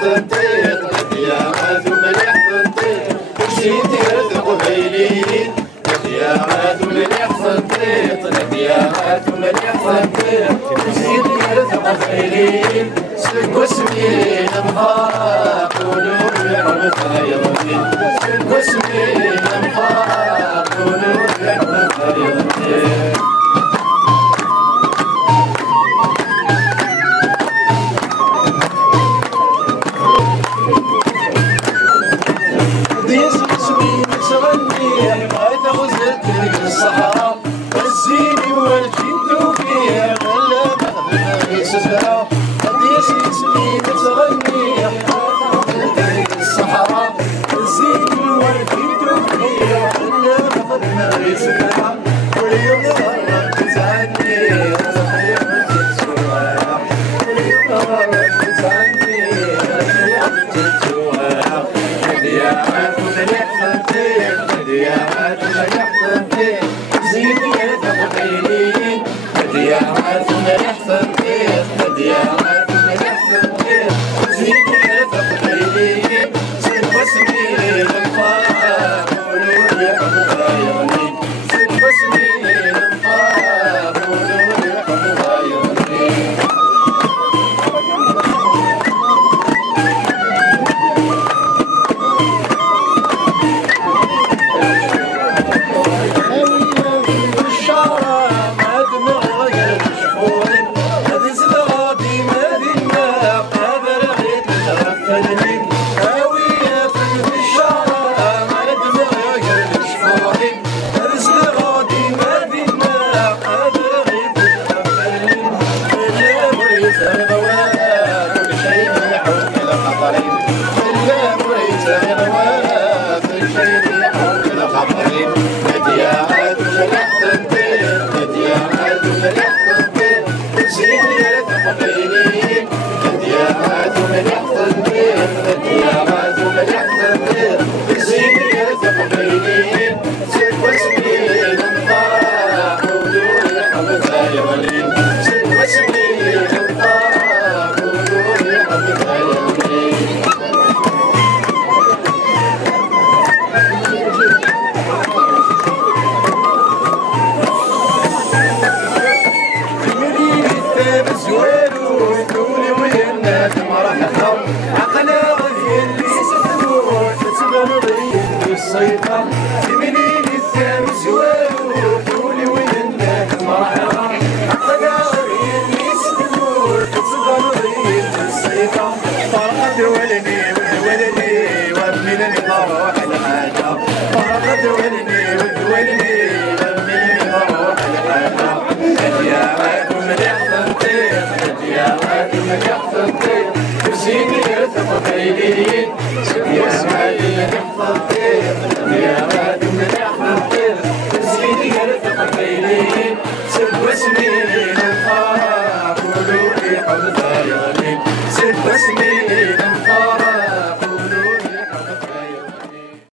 ثنطيط الخيارات ومليح ثنطيط مشيتي قبيلين الخيارات ومليح ثنطيط الخيارات ومليح ثنطيط مشيتي قبيلين سلك وسمين مفارق ونور يعرف خيرتي سلك وسمين مفارق ونور يعرف خيرتي الصحراء والزيني والجد وفيها ولا مخدمة سفرة قديش يسمين تغني الصحراء والزيني والجد وفيها ولا مخدمة سفرة واليوم ظهرت تزعني خير تتسوى واليوم ظهرت تزعني خير تتسوى هديات ومليح ثنطيط هديات ومليح ثنطيط هديات ومليح ثنطيط هديات ومليح ثنطيط زينية قبيلين زين وسمين الفرح ونور يحب غيرني زين وسمين الفرح ونور يحب غيرني هديات ومليح ثنطيط هديات ومليح ثنطيط زينية قبيلين هديات ومليح ثنطيط هديات ومليح ثنطيط زينية قبيلين زين وسمين الفرح ونور يحب خيرين زين وسمين الفرح ونور يحب خيرين الصيفة منين الثاني زوالو تولي وينك مرحبا عقدا غير يسلمور تصدر غير الصيفة فرحة ولدي